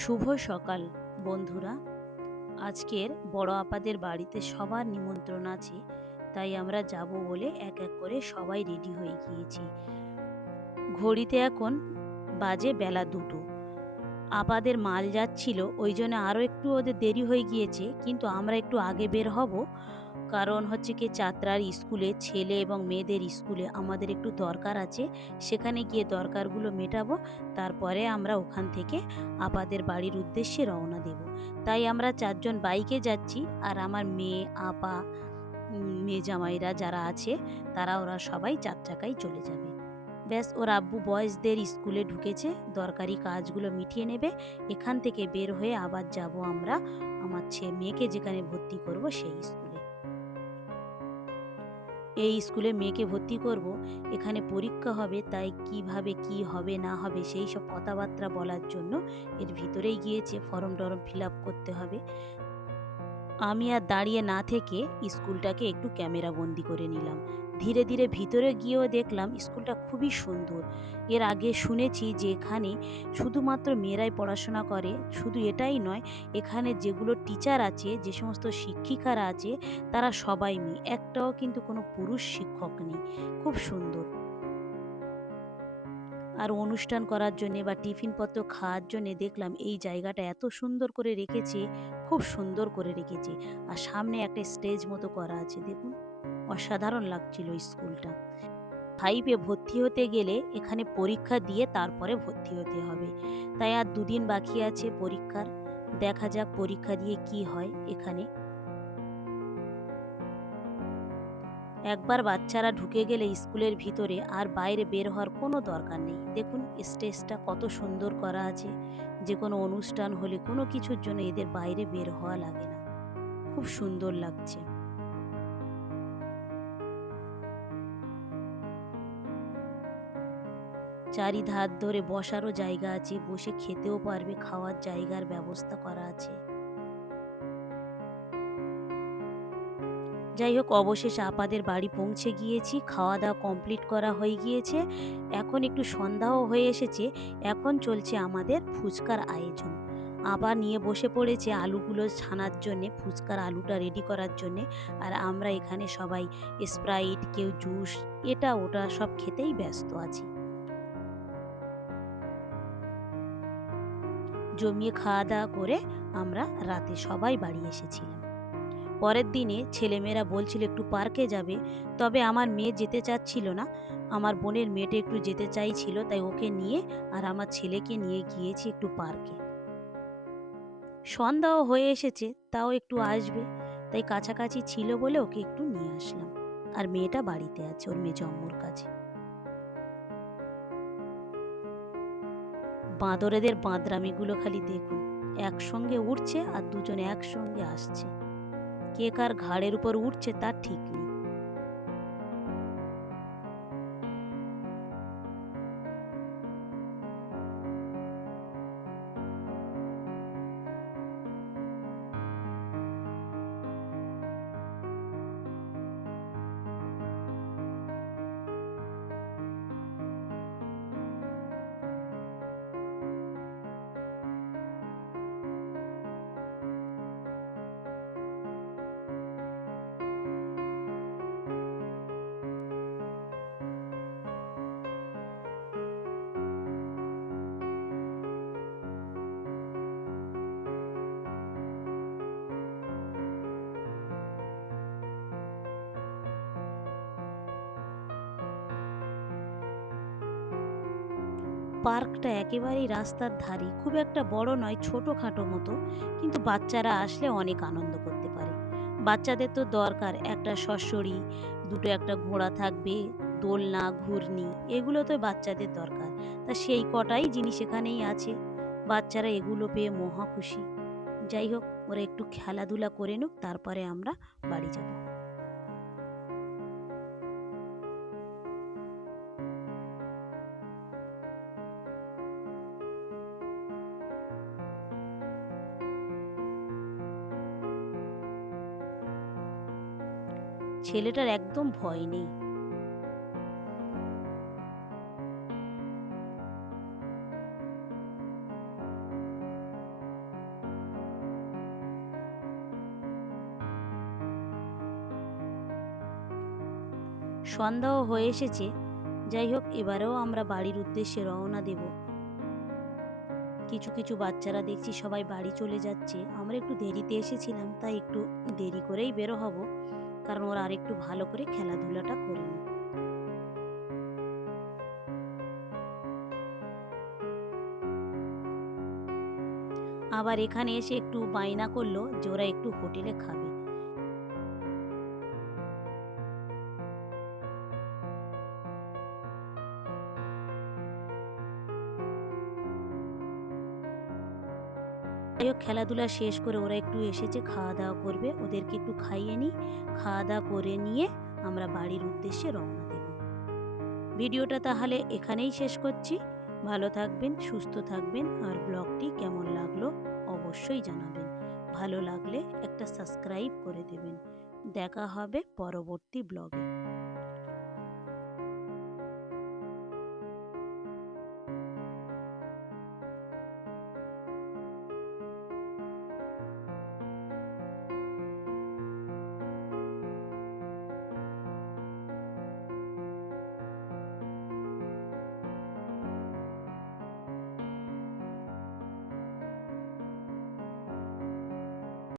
শুভ সকাল বন্ধুরা। আজকের বড় আপাদের বাড়িতে সবার নিমন্ত্রণ আছে, তাই আমরা যাব বলে এক এক করে সবাই রেডি হয়ে গিয়েছি। ঘড়িতে এখন বাজে বেলা 2টো। আপাদের মাল যাচ্ছিল, ওই জন্য আরও একটু ওদের দেরি হয়ে গিয়েছে, কিন্তু আমরা একটু আগে বের হব। কারণ হচ্ছে কি, ছাত্রার স্কুলে, ছেলে এবং মেয়েদের স্কুলে আমাদের একটু দরকার আছে। সেখানে গিয়ে দরকারগুলো মেটাবো, তারপরে আমরা ওখান থেকে আপাদের বাড়ির উদ্দেশ্যে রওনা দেব। তাই আমরা 4জন বাইকে যাচ্ছি, আর আমার মেয়ে, আপা, মেয়ে জামাইরা যারা আছে, ওরা সবাই 4 চাকায় চলে যাবে। ব্যাস, ওর আব্বু বয়েজদের স্কুলে ঢুকেছে, দরকারি কাজগুলো মিটিয়ে নেবে। এখান থেকে বের হয়ে আবার যাব আমরা আমার মেয়েকে যেখানে ভর্তি করব সেই স্কুলে। এই স্কুলে মেয়েকে ভর্তি করব, এখানে পরীক্ষা হবে, তাই কিভাবে কি হবে না হবে সেই সব কথাবার্তা বলার জন্য এর ভিতরেই গিয়েছে। ফর্ম টরম ফিল আপ করতে হবে। আমি আর দাঁড়িয়ে না থেকে স্কুলটাকে একটু ক্যামেরা বন্দি করে নিলাম। ধীরে ধীরে ভিতরে গিয়েও দেখলাম স্কুলটা খুবই সুন্দর। এর আগে শুনেছি যে এখানে শুধুমাত্র মেয়েরাই পড়াশোনা করে, শুধু এটাই নয়, এখানে যেগুলো টিচার আছে, যে সমস্ত শিক্ষিকারা আছে, তারা সবাই মেয়ে, একটাও কিন্তু কোনো পুরুষ শিক্ষক নেই। খুব সুন্দর। আর অনুষ্ঠান করার জন্যে বা টিফিনপত্র খাওয়ার জন্যে দেখলাম এই জায়গাটা এত সুন্দর করে রেখেছে, খুব সুন্দর করে রেখেছে। আর সামনে একটা স্টেজ মতো করা আছে, দেখুন, অসাধারণ লাগছিল স্কুলটা। 5-এ ভর্তি হতে গেলে এখানে পরীক্ষা দিয়ে তারপরে ভর্তি হতে হবে। তাই আর 2 দিন বাকি আছে পরীক্ষার। দেখা যাক পরীক্ষা দিয়ে কি হয় এখানে। একবার বাচ্চারা ঢুকে গেলে স্কুলের ভিতরে আর বাইরে বের হওয়ার কোনো দরকার নেই। দেখুন স্টেজটা কত সুন্দর করা আছে। যে কোনো অনুষ্ঠান হলে, কোনো কিছুর জন্য এদের বাইরে বের হওয়া লাগে না। খুব সুন্দর লাগছে। চারিধার ধরে বসারও জায়গা আছে, বসে খেতেও পারবে, খাওয়ার জায়গার ব্যবস্থা করা আছে। যাই হোক, অবশেষে আপাদের বাড়ি পৌঁছে গিয়েছি, খাওয়া দাওয়া কমপ্লিট করা হয়ে গিয়েছে। এখন একটু সন্ধ্যাও হয়ে এসেছে। এখন চলছে আমাদের ফুচকার আয়োজন। আবার নিয়ে বসে পড়েছে আলুগুলো ছানার জন্যে, ফুচকার আলুটা রেডি করার জন্যে। আর আমরা এখানে সবাই স্প্রাইট, কেউ জুস, এটা ওটা সব খেতেই ব্যস্ত আছি। জমিয়ে খাওয়া দাওয়া করে আমরা রাতে সবাই বাড়ি এসেছিলাম। পরের দিনে ছেলেমেয়েরা বলছিল একটু পার্কে যাবে, তবে আমার মেয়ে যেতে চাচ্ছিল না। আমার বোনের মেয়েটা একটু যেতে চাইছিল, তাই ওকে নিয়ে আর আমার ছেলেকে নিয়ে গিয়েছি একটু পার্কে। সন্ধ্যাও হয়ে এসেছে, তাও একটু আসবে, তাই কাছাকাছি ছিল বলে ওকে একটু নিয়ে আসলাম। আর মেয়েটা বাড়িতে আছে ওর মেয়ে জম্মুর কাছে। বাঁদরেদের বাঁদরামিগুলো খালি দেখুন, একসঙ্গে উঠছে আর দুজনে একসঙ্গে আসছে। কে কার ঘাড়ের উপর উঠছে তার ঠিক নেই। পার্কটা একেবারেই রাস্তার ধারে, খুব একটা বড় নয়, ছোটখাটো মতো, কিন্তু বাচ্চারা আসলে অনেক আনন্দ করতে পারে। বাচ্চাদের তো দরকার একটা সরসরি, দুটো একটা ঘোড়া থাকবে, দোলনা, ঘুরনি, এগুলো তো বাচ্চাদের দরকার। তা সেই কটাই জিনিস এখানেই আছে। বাচ্চারা এগুলো পেয়ে মহা খুশি। যাই হোক, ওরা একটু খেলাধুলা করে নিক, তারপরে আমরা বাড়ি যাব। ছেলেটার একদম ভয় নেই। সন্ধ্যাও হয়ে এসেছে। যাই হোক, এবারেও আমরা বাড়ির উদ্দেশ্যে রওনা দেব। কিছু কিছু বাচ্চারা দেখছি সবাই বাড়ি চলে যাচ্ছে। আমরা একটু দেরিতে এসেছিলাম, তাই একটু দেরি করেই বেরো হব, কারণ ওরা আরেকটু ভালো করে খেলাধুলাটা করে নিক। আবার এখানে এসে একটু বায়না করলো যে ওরা একটু হোটেলে খাবে। যাই হোক, খেলাধুলা শেষ করে ওরা একটু এসেছে, খাওয়া দাওয়া করবে, ওদেরকে একটু খাইয়ে নিই। খাওয়া দাওয়া করে নিয়ে আমরা বাড়ির উদ্দেশ্যে রওনা দেব। ভিডিওটা তাহলে এখানেই শেষ করছি। ভালো থাকবেন, সুস্থ থাকবেন, আর ব্লগটি কেমন লাগলো অবশ্যই জানাবেন। ভালো লাগলে একটা সাবস্ক্রাইব করে দেবেন। দেখা হবে পরবর্তী ব্লগে।